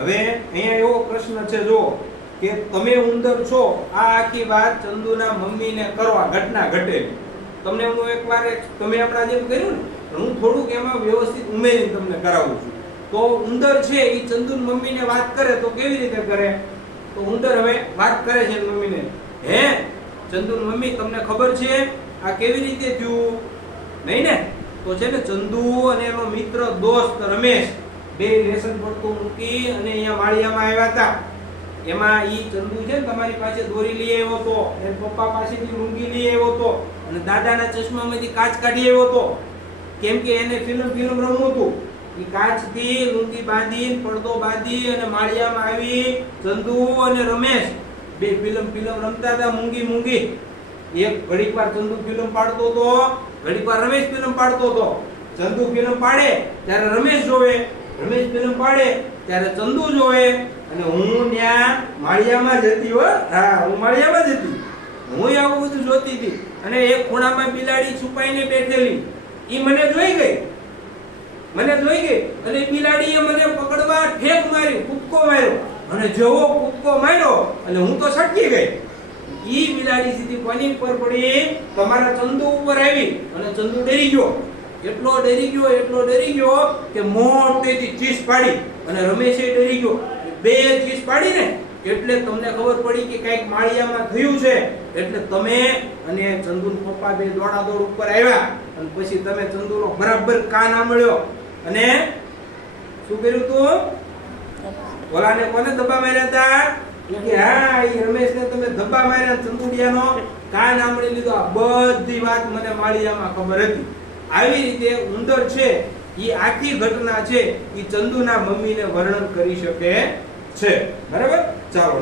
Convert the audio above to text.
હવે અહીંયા એવો પ્રશ્ન છે જો કે તમે ઉંદર છો, આ આખી વાત ચંદુના મમ્મીને કરવા ઘટના ઘટેલી. તમને હું એકવાર તમે આપણા જેમ કર્યું ને, હું થોડુંક એમાં વ્યવસ્થિત ઉમેરીને તમને કરાવું છું. તો ઉંદર છે એ ચંદુની મમ્મીને વાત કરે તો કેવી રીતે કરે? તો ઉંદર હવે વાત કરે છે મમ્મીને, હે ચંદુની મમ્મી તમને ખબર છે આ કેવી રીતે થયું? નહીં ને? તો છે ને ચંદુ અને એનો મિત્ર દોસ્ત રમેશ બે લેસન પડતું મૂકી અને અહીંયા વાળિયામાં આવ્યા હતા. એમાં ઈ ચંદુ છે ને તમારી પાસે દોરી લઈ આવ્યો હતો, એ પપ્પા પાસેથી લુંગી લઈ આવ્યો હતો અને દાદાના ચશ્મામાંથી કાચ કાઢી આવ્યો હતો, કેમ કે એને ફિલ્મ રમવું હતું. ઈ કાચથી લુંગી બાંધી પડદો બાંધી અને માળિયામાં આવી ચંદુ અને રમેશ બે ફિલ્મ રમતા હતા મૂંગી. એક ઘડીક વાર ચંદુ ફિલ્મ પાડતો હતો, ઘડીક વાર રમેશ ફિલ્મ પાડતો હતો. ચંદુ ફિલ્મ પાડે ત્યારે રમેશ જોવે, રમેશ ફિલ્મ પાડે ત્યારે ચંદુ જોવે. અને હું ત્યાં માળિયામાં જતી હો, હા હું માળિયામાં જતી, હું આવું બધું જોતી હતી. અને એક ખૂણામાં બિલાડી છુપાઈને બેઠેલી, ઈ મને જોઈ ગઈ અને બિલાડીએ મને પકડવા ઠેક મારી, કૂદકો માર્યો અને જેવો કૂદકો માર્યો અને હું તો છટકી ગઈ. ઈ બિલાડી સીધી કોની પર પડી? તમારા ચંદુ ઉપર આવી અને ચંદુ ડરી ગયો. એટલો ડરી ગયો કે મોટેથી ચીસ પાડી અને રમેશે ડરી ગયો. બે ચીસ પાડી ને એટલે તમને ખબર પડી કે કઈક માળિયામાં થયું છે. એટલે તમે અને ચંદુના પપ્પા બે દોડાદોડ ઉપર આવ્યા અને પછી તમે ચંદુનો બરાબર કાન આંબળ્યો અને શું કર્યું તું? ઓલાને કોને ધબ્બા માર્યા હતા? કે હા એ રમેશને તમે ધબ્બા માર્યા, ચંદુડિયાનો કાન આંબળી લીધો. આ બધી વાત મને માળિયામાં ખબર હતી. આવી રીતે ઉંદર છે એ આખી ઘટના છે એ ચંદુના મમ્મીને વર્ણન કરી શકે છે. બરાબર? ચાલો.